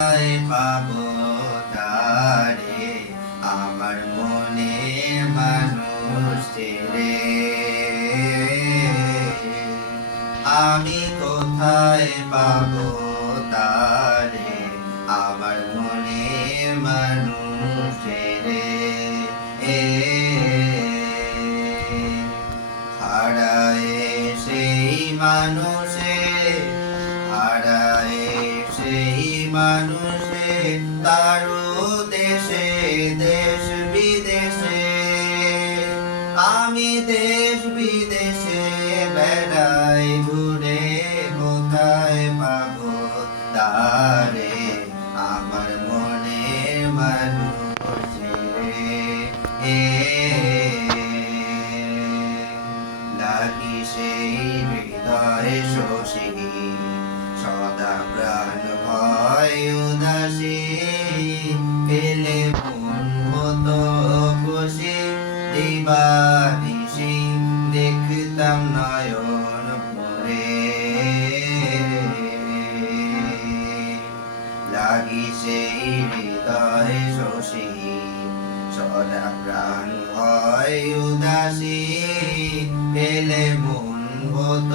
পাবো তারে? আমার মনে মানুষ রে আমি কোথায় পাবো তারে? আমার মনে মানুষ রে এ হারায় সেই মানুষে হারায় মানুষে তারও দেশে দেশ বিদেশে। আমি দেশ বিদেশে বেড়াই, ঘুরে কোথায় পাবো তারে? আমার মনের মানুষ লাগি সেই হৃদয় শোষী সদা প্রাণ ভয় উদাসী, পেলে মন মতো খুশি। দিবানিশি দেখতাম নয়ন পরে। লাগি সেই হৃদয় শোষী সদা প্রাণ হয় উদাসী, পেলে মন হত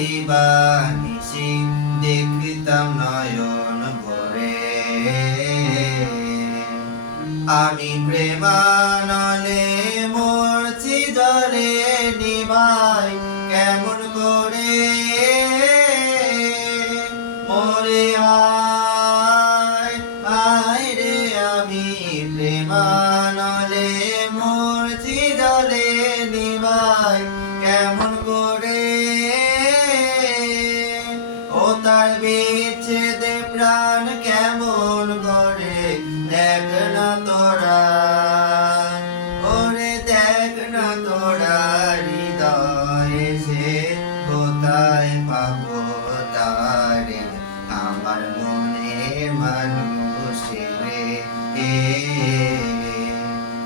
খুশি দিবানিশি দেখতাম নয়ন ভরে। আমি প্রেমানলে মরছি জলে নিবাই কেমন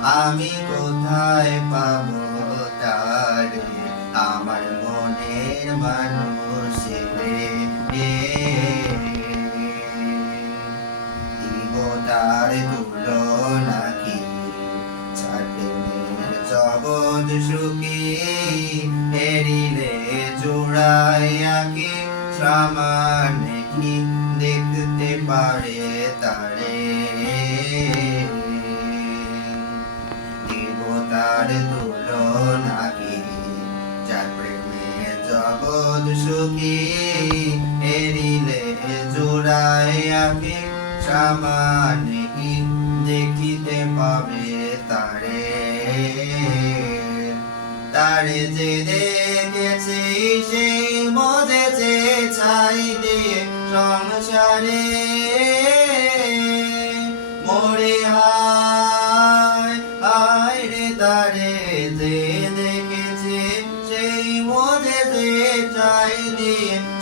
আমি কোথায় পাবো তারে? আমার মনের মানুষ দিব তার তুলো নাকি ছাটের জগৎ সুখী। এরিলে জোড়াইয়াকি সামানে কি দেখতে পারে তারে? তার তুলো নাকি যার প্রেমে জগৎ সুখী এরিলে জোড়াইয়াকি সামানে কি দেখিতে পাবে তারে। তারে যে দেখেছে, সেই মজেছে চাইতে সংসারে।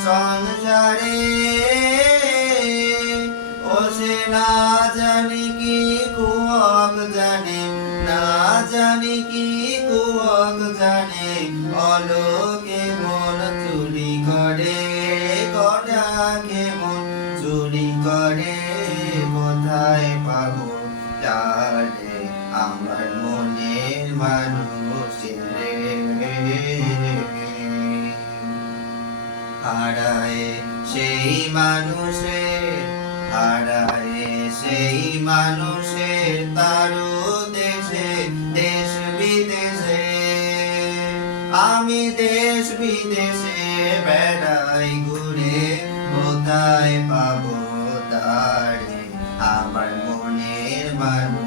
সংসারে জানি কি কুয়ক জানে, না জানি কি কুয়ক জানে, অলোকে মন চুরি করে, কটাকে মন চুরি করে, কোথায় পাবো তারে আমার মনের মানুষ? হারায় সেই মানুষে হারায় সেই মানুষের তারও দেশে, দেশ বিদেশে। আমি দেশ বিদেশে বেড়াই ঘুরে, কোথায় পাবো তারে? আমার মনের মানুষের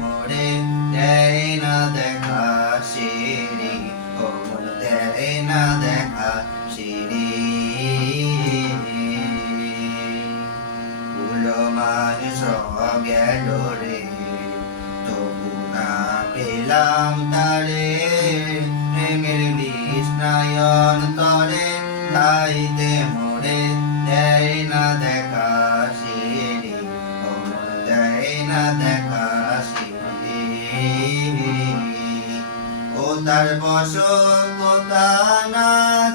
মোরে দেয় না দেখা সিঁড়ি। কোমল দেয় না দেখা সিঁড়ি। উলমান সব গেল রে তবু না পেলাম তারে। প্রেমের বিষ্ণায়ন তরে তাইতে মোরে দেখা ও তার বসতা না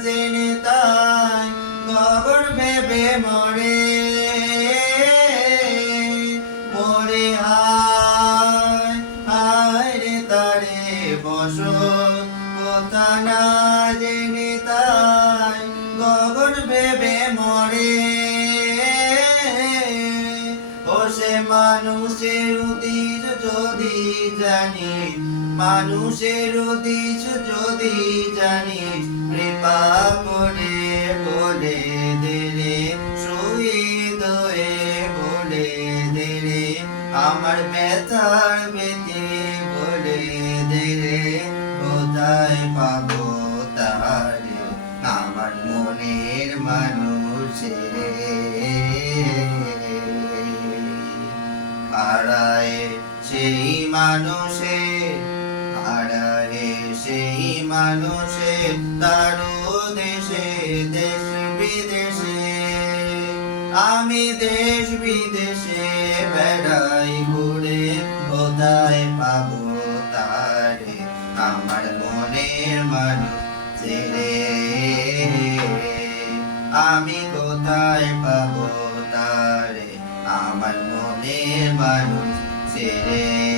জেনে তাই খবর ভেবে মরে। মরে হায় হায় রে তারে বসতা না জেনে তাই খবর ভেবে মরে। মানুষের উদিস যদি জানি, মানুষের উদিস যদি জানি, কৃপা করে বলে দিলে, শহীদ হয়ে বলে দিলে, আমার ব্যথার বেঁধে বলে দিলে, কোথায় পাবো তাহারে আমার মনের মানুষের মানুষে হারায় সেই মানুষে তারু দেশে, দেশ বিদেশে। আমি দেশ বিদেশে বেড়াই, ঘুরে কোথায় পাবো তারে? আমার মনের মানুষ ছেড়ে। আমি কোথায় পাবো তারে? আমার মনের মানুষ ছেড়ে।